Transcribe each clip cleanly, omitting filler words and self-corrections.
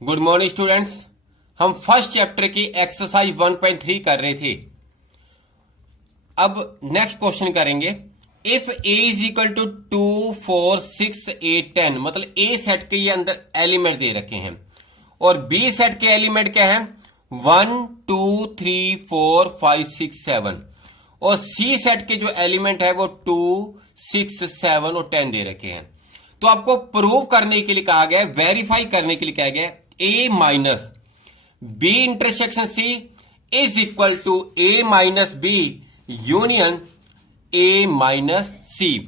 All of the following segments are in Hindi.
Good morning students. हम फर्स्ट चैप्टर की एक्सरसाइज 1.3 कर रहे थे। अब नेक्स्ट क्वेश्चन करेंगे। If A is equal to 2 4 6 8 10, मतलब ए सेट के ये अंदर एलिमेंट दे रखे हैं और बी सेट के एलिमेंट क्या है 1 2 3 4 5 6 7 और सी सेट के जो एलिमेंट है वो 2 6 7 और 10 दे रखे हैं। तो आपको प्रूव करने के लिए कहा गया है, वेरीफाई करने के लिए कहा गया है A minus B intersection C is equal to A minus B union A minus C.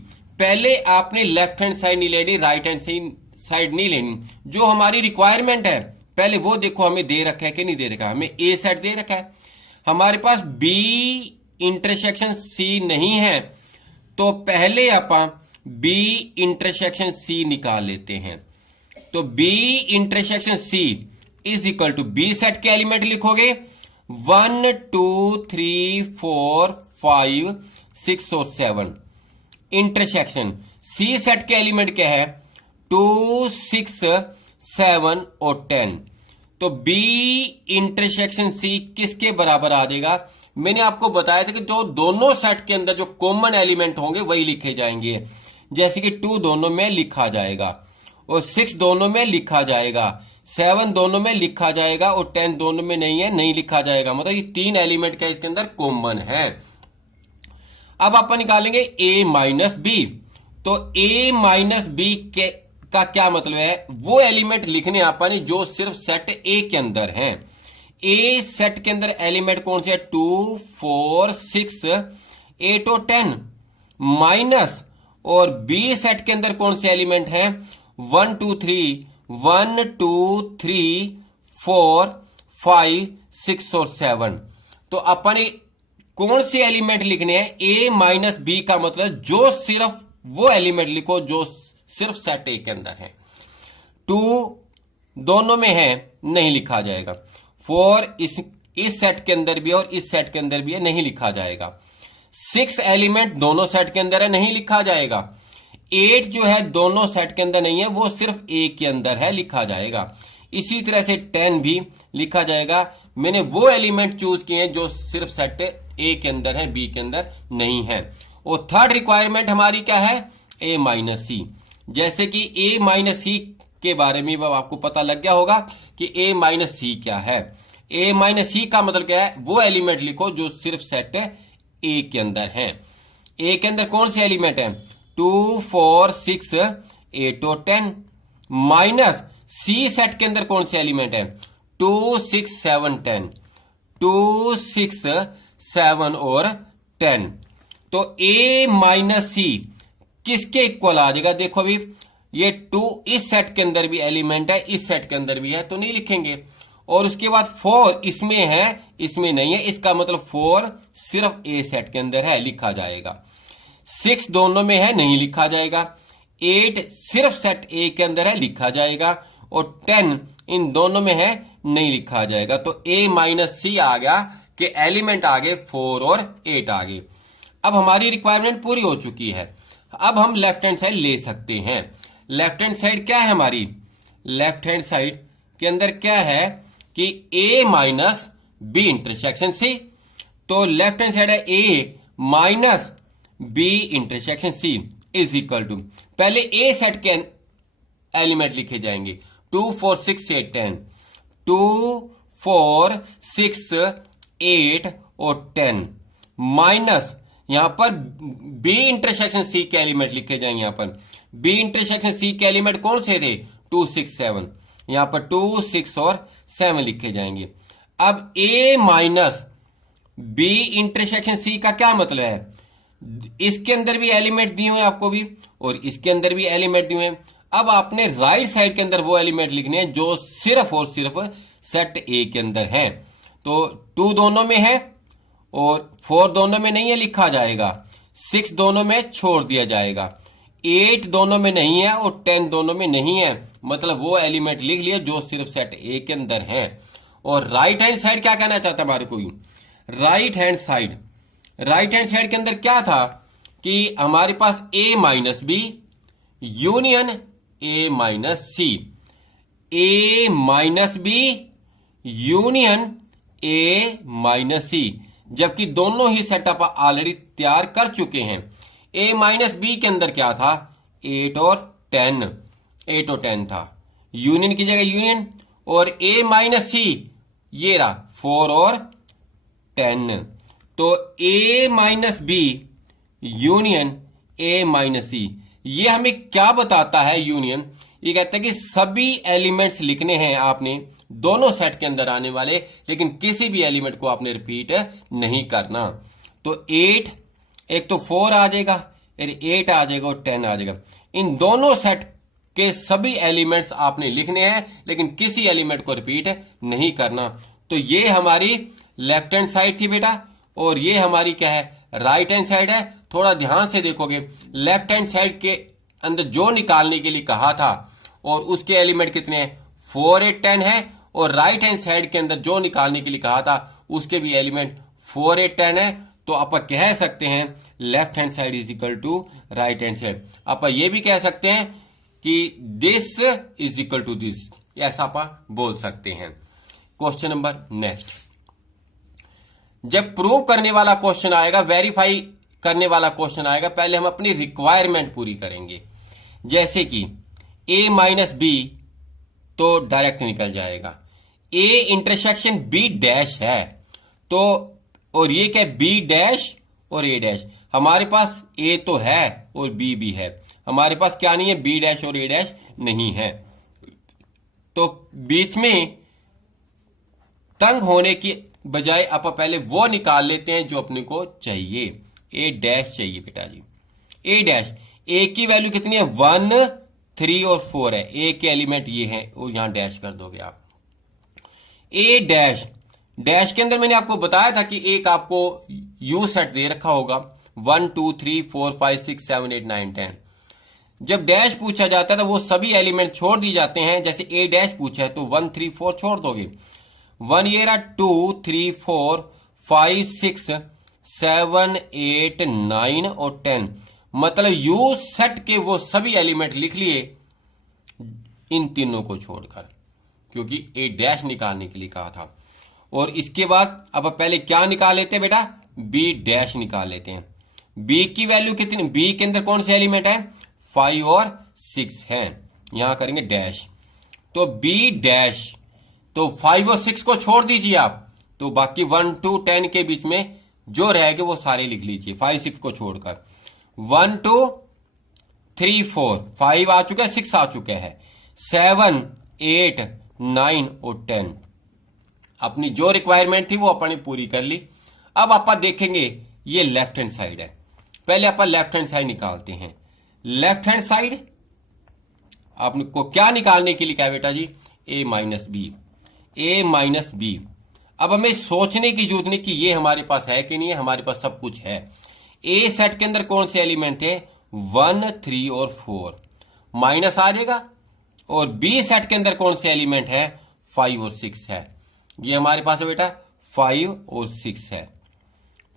पहले आपने लेफ्ट हैंड साइड नहीं लेनी, राइट हैंड साइड नहीं लेनी। जो हमारी रिक्वायरमेंट है पहले वो देखो, हमें दे रखा है कि नहीं दे रखा है। हमें ए सेट दे रखा है, हमारे पास बी इंटरसेक्शन सी नहीं है, तो पहले आप बी इंटरसेक्शन सी निकाल लेते हैं। तो B intersection C is equal to B set के एलिमेंट लिखोगे 1 2 3 4 5 6 और 7 इंटरसेक्शन सी सेट के एलिमेंट क्या है 2 6 7 और 10। तो बी इंटरसेक्शन सी किसके बराबर आ जाएगा? मैंने आपको बताया था कि जो दोनों सेट के अंदर जो कॉमन एलिमेंट होंगे वही लिखे जाएंगे। जैसे कि 2 दोनों में लिखा जाएगा और 6 दोनों में लिखा जाएगा, 7 दोनों में लिखा जाएगा और 10 दोनों में नहीं है, नहीं लिखा जाएगा। मतलब ये 3 एलिमेंट का इसके अंदर कॉमन है। अब अपन निकालेंगे a माइनस बी। तो a माइनस बी का क्या मतलब है? वो एलिमेंट लिखने अपन जो सिर्फ सेट a के अंदर हैं। a सेट के अंदर एलिमेंट कौन से है 2 4 6 8 और 10 माइनस, और बी सेट के अंदर कौन से एलिमेंट हैं 1 2 3 1 2 3 4 5 6 और 7। तो अपन कौन से एलिमेंट लिखने हैं? ए माइनस बी का मतलब जो सिर्फ वो एलिमेंट लिखो जो सिर्फ सेट ए के अंदर है। 2 दोनों में है, नहीं लिखा जाएगा। 4 इस सेट के अंदर भी है और इस सेट के अंदर भी है, नहीं लिखा जाएगा। 6 एलिमेंट दोनों सेट के अंदर है, नहीं लिखा जाएगा। 8 जो है दोनों सेट के अंदर नहीं है, वो सिर्फ ए के अंदर है, लिखा जाएगा। इसी तरह से 10 भी लिखा जाएगा। मैंने वो एलिमेंट चूज किए हैं जो सिर्फ सेट ए के अंदर है, बी के अंदर नहीं है। और थर्ड रिक्वायरमेंट हमारी क्या है ए माइनस सी। जैसे कि ए माइनस सी के बारे में आपको पता लग गया होगा कि ए माइनस सी क्या है। ए माइनस सी का मतलब क्या है? वो एलिमेंट लिखो जो सिर्फ सेट ए के अंदर है। ए के अंदर कौन से एलिमेंट है 2 4 6 8 और 10 माइनस सी सेट के अंदर कौन से एलिमेंट है 2 6 7 10 2 6 7 और 10। तो ए माइनस सी किसके इक्वल आ जाएगा? देखो अभी ये 2 इस सेट के अंदर भी एलिमेंट है, इस सेट के अंदर भी है, तो नहीं लिखेंगे। और उसके बाद 4 इसमें है, इसमें नहीं है, इसका मतलब 4 सिर्फ ए सेट के अंदर है, लिखा जाएगा। 6 दोनों में है, नहीं लिखा जाएगा। 8 सिर्फ सेट ए के अंदर है, लिखा जाएगा। और 10 इन दोनों में है, नहीं लिखा जाएगा। तो ए माइनस सी आ गया कि एलिमेंट आ गए 4 और 8 आ गए। अब हमारी रिक्वायरमेंट पूरी हो चुकी है। अब हम लेफ्ट हैंड साइड ले सकते हैं। लेफ्ट हैंड साइड क्या है हमारी? लेफ्ट हैंड साइड के अंदर क्या है कि a minus B intersection C. तो लेफ्ट हैंड साइड है a minus B intersection C is equal to, पहले a सेट के एलिमेंट लिखे जाएंगे 2 4 6 8 10 2 4 6 8 और 10 माइनस यहां पर बी इंटरसेक्शन सी के एलिमेंट लिखे जाएंगे। यहां पर बी इंटरसेक्शन सी के एलिमेंट कौन से थे 2 6 7, यहां पर 2 6 और 7 लिखे जाएंगे। अब ए माइनस बी इंटरसेक्शन सी का क्या मतलब है? इसके अंदर भी एलिमेंट दिए हुए आपको भी और इसके अंदर भी एलिमेंट दिए हुए। अब आपने राइट साइड के अंदर वो एलिमेंट लिखने हैं जो सिर्फ और सिर्फ सेट ए के अंदर हैं। तो 2 दोनों में है और 4 दोनों में नहीं है, लिखा जाएगा। 6 दोनों में छोड़ दिया जाएगा। 8 दोनों में नहीं है और 10 दोनों में नहीं है, मतलब वो एलिमेंट लिख लिया जो सिर्फ सेट ए के अंदर है। और राइट हैंड साइड क्या कहना चाहता है हमारे को? राइट हैंड साइड के अंदर क्या था कि हमारे पास a minus B union a minus C. A minus B union A minus C, जबकि दोनों ही सेटअप ऑलरेडी तैयार कर चुके हैं। ए माइनस बी के अंदर क्या था, 8 और 10 था, यूनियन की जगह यूनियन, और ए माइनस सी ये रहा 4 और 10। तो A minus B union A minus C, ये हमें क्या बताता है यूनियन, ये कहता है कि सभी एलिमेंट्स लिखने हैं आपने दोनों सेट के अंदर आने वाले, लेकिन किसी भी एलिमेंट को आपने रिपीट नहीं करना। तो 8 एक तो 4 आ जाएगा, 8 आ जाएगा और 10 आ जाएगा। इन दोनों सेट के सभी एलिमेंट्स आपने लिखने हैं, लेकिन किसी एलिमेंट को रिपीट नहीं करना। तो ये हमारी लेफ्ट हैंड साइड थी बेटा, और ये हमारी क्या है, राइट हैंड साइड है। थोड़ा ध्यान से देखोगे, लेफ्ट हैंड साइड के अंदर जो निकालने के लिए कहा था और उसके एलिमेंट कितने हैं, 4 8 10 है, और राइट हैंड साइड के अंदर जो निकालने के लिए कहा था उसके भी एलिमेंट 4 8 10 है। तो आप कह सकते हैं left hand side is equal to right hand side. आप ये भी कह सकते हैं कि this is equal to this, ऐसा आप बोल सकते हैं। क्वेश्चन नंबर नेक्स्ट, जब प्रूव करने वाला क्वेश्चन आएगा, वेरीफाई करने वाला क्वेश्चन आएगा, पहले हम अपनी रिक्वायरमेंट पूरी करेंगे। जैसे कि ए माइनस बी तो डायरेक्ट निकल जाएगा, ए इंटरसेक्शन बी डैश है, तो और ये क्या, बी डैश और ए डैश। हमारे पास ए तो है और बी भी है, हमारे पास क्या नहीं है, बी डैश और ए डैश नहीं है। तो बीच में तंग होने की बजाय आप पहले वो निकाल लेते हैं जो अपने को चाहिए। ए डैश चाहिए बेटा जी, ए डैश, ए की वैल्यू कितनी है, 1 3 और 4 है, ए के एलिमेंट ये हैं, और यहां डैश कर दोगे आप। ए डैश, डैश के अंदर मैंने आपको बताया था कि एक आपको यू सेट दे रखा होगा, 1 2 3 4 5 6 7 8 9 10। जब डैश पूछा जाता है तो वो सभी एलिमेंट छोड़ दिए जाते हैं। जैसे ए डैश पूछा है तो 1 3 4 छोड़ दोगे, 1 ये रहा, 2 3 4 5 6 7 8 9 और 10, मतलब यू सेट के वो सभी एलिमेंट लिख लिए इन तीनों को छोड़कर, क्योंकि ए डैश निकालने के लिए कहा था। और इसके बाद अब पहले क्या निकाल लेते हैं बेटा, बी डैश निकाल लेते हैं। बी की वैल्यू कितनी, बी के अंदर कौन से एलिमेंट है, 5 और 6 हैं, यहां करेंगे डैश। तो बी डैश, तो 5 और 6 को छोड़ दीजिए आप, तो बाकी 1 2 10 के बीच में जो रहेगा वो सारे लिख लीजिए 5 6 को छोड़कर। 1 2 3 4 5 आ चुका है, 6 आ चुका है, 7 8 9 और 10। अपनी जो रिक्वायरमेंट थी वो अपने पूरी कर ली। अब आप देखेंगे ये लेफ्ट हैंड साइड है, पहले आप लेफ्ट हैंड साइड निकालते हैं। लेफ्ट हैंड साइड आपको क्या निकालने के लिए कहा बेटा जी, ए माइनस बी, ए माइनस बी। अब हमें सोचने की जरूरत नहीं कि ये हमारे पास है कि नहीं है, हमारे पास सब कुछ है। ए सेट के अंदर कौन से एलिमेंट थे, 1 3 और 4, माइनस आ जाएगा। और बी सेट के अंदर कौन से एलिमेंट है, 5 और 6 है, ये हमारे पास है बेटा 5 और 6 है।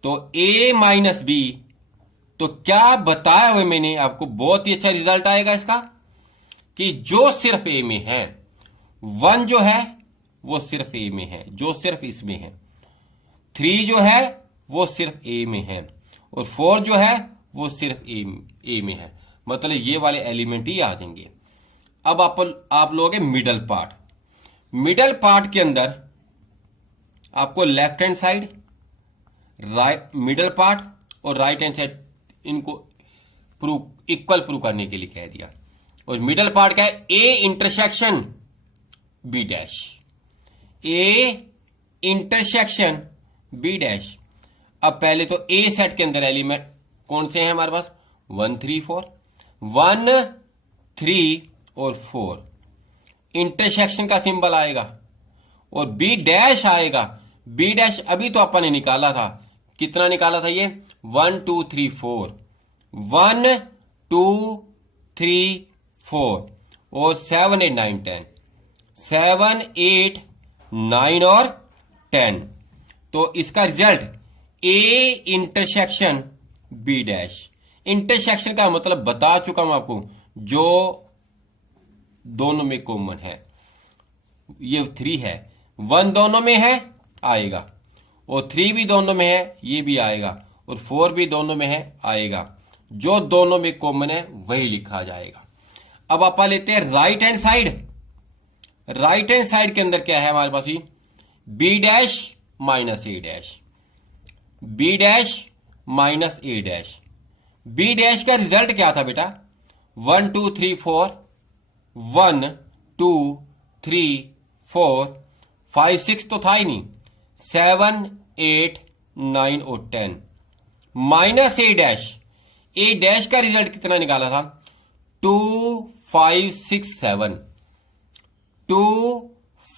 तो ए माइनस बी, तो क्या बताया हुआ मैंने आपको, बहुत ही अच्छा रिजल्ट आएगा इसका, कि जो सिर्फ ए में है, 1 जो है वो सिर्फ ए में है, जो सिर्फ इसमें है, 3 जो है वो सिर्फ ए में है, और 4 जो है वो सिर्फ ए में है, मतलब ये वाले एलिमेंट ही आ जाएंगे। अब आप लोगे मिडल पार्ट। मिडल पार्ट के अंदर आपको left hand side, middle part और राइट हैंड साइड इनको इक्वल प्रूव करने के लिए कह दिया। और मिडल पार्ट क्या है, A intersection B dash, A intersection B dash. अब पहले तो ए सेट के अंदर एलिमेंट कौन से हैं हमारे पास, 1 3 4, 1 3 और 4, इंटरसेक्शन का सिंबल आएगा, और बी डैश आएगा। बी डैश अभी तो अपन ने निकाला था, कितना निकाला था ये, 1 2 3 4, 1 2 3 4 और 7 8 9 10, 7 8 9 और 10। तो इसका result A intersection B dash. Intersection का मतलब बता चुका हूं आपको, जो दोनों में कॉमन है। ये 3 है, 1 दोनों में है आएगा, और 3 भी दोनों में है ये भी आएगा, और 4 भी दोनों में है आएगा। जो दोनों में कॉमन है वही लिखा जाएगा। अब आप लेते हैं right hand side. Right hand side के अंदर क्या है हमारे पास, बी डैश माइनस ए डैश, बी डैश माइनस ए डैश। बी डैश का रिजल्ट क्या था बेटा, 1 2 3 4, 1 2 3 4 5 6 तो था ही नहीं, 7 8 9 और 10 माइनस ए डैश। ए डैश का रिजल्ट कितना निकाला था, 2 5 6 7, 2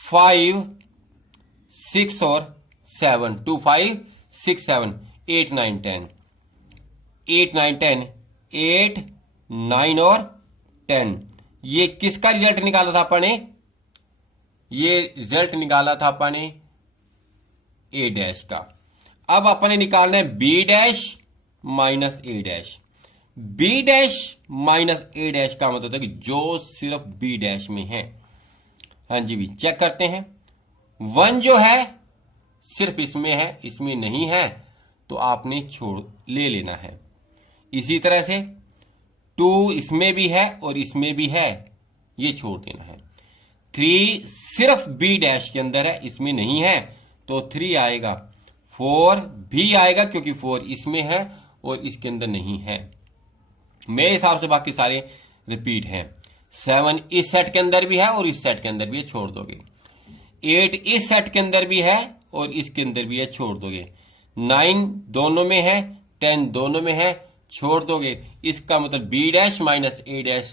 5 6 और 7, 2 5 6 7 8 9 10, 8 9 10, 8 9 और 10। ये किसका रिजल्ट निकाला था अपन ने, ये रिजल्ट निकाला था अपन ने ए डैश का। अब अपन ने निकालना है बी डैश माइनस ए डैश। बी डैश माइनस ए डैश का मतलब है कि जो सिर्फ बी डैश में है। हाँ जी भी चेक करते हैं, 1 जो है सिर्फ इसमें है, इसमें नहीं है तो आपने छोड़ ले लेना है। इसी तरह से 2 इसमें भी है और इसमें भी है, ये छोड़ देना है। 3 सिर्फ बी डैश के अंदर है, इसमें नहीं है तो 3 आएगा। 4 भी आएगा क्योंकि 4 इसमें है और इसके अंदर नहीं है। मेरे हिसाब से बाकी सारे रिपीट हैं। 7 इस सेट के अंदर भी है और इस सेट के अंदर भी है, छोड़ दोगे। 8 इस सेट के अंदर भी है और इसके अंदर भी है, छोड़ दोगे। 9 दोनों में है, 10 दोनों में है, छोड़ दोगे। इसका मतलब बी डैश माइनस ए डैश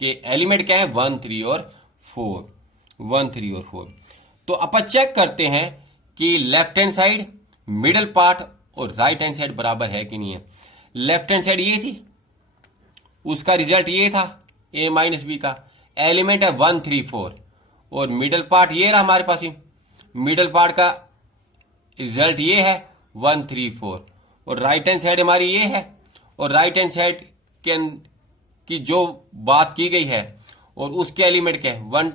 के एलिमेंट क्या है, 1 3 और 4, 1 3 और 4। तो अपन चेक करते हैं कि left hand side, middle part और राइट हैंड साइड बराबर है कि नहीं है। लेफ्ट हैंड साइड ये थी, उसका रिजल्ट ये था ए माइनस बी का, एलिमेंट है 1 3 4, और मिडल पार्ट ये रहा हमारे पास। मिडल पार्ट का रिजल्ट ये है 1 3 4, और राइट हैंड साइड हमारी ये है, और राइट हैंड साइड के की जो बात की गई है और उसके एलिमेंट क्या है, 1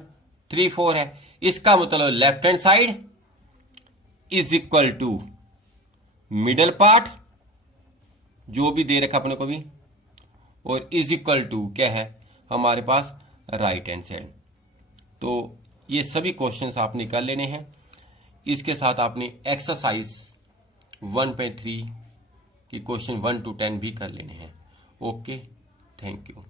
3 4 है। इसका मतलब left hand side is equal to middle part जो भी दे रखा अपने को भी, और इज इक्वल टू क्या है हमारे पास, राइट हैंड साइड। तो ये सभी क्वेश्चंस आपने कर लेने हैं। इसके साथ आपने एक्सरसाइज 1.3 की क्वेश्चन 1 to 10 भी कर लेने हैं। Okay, thank you.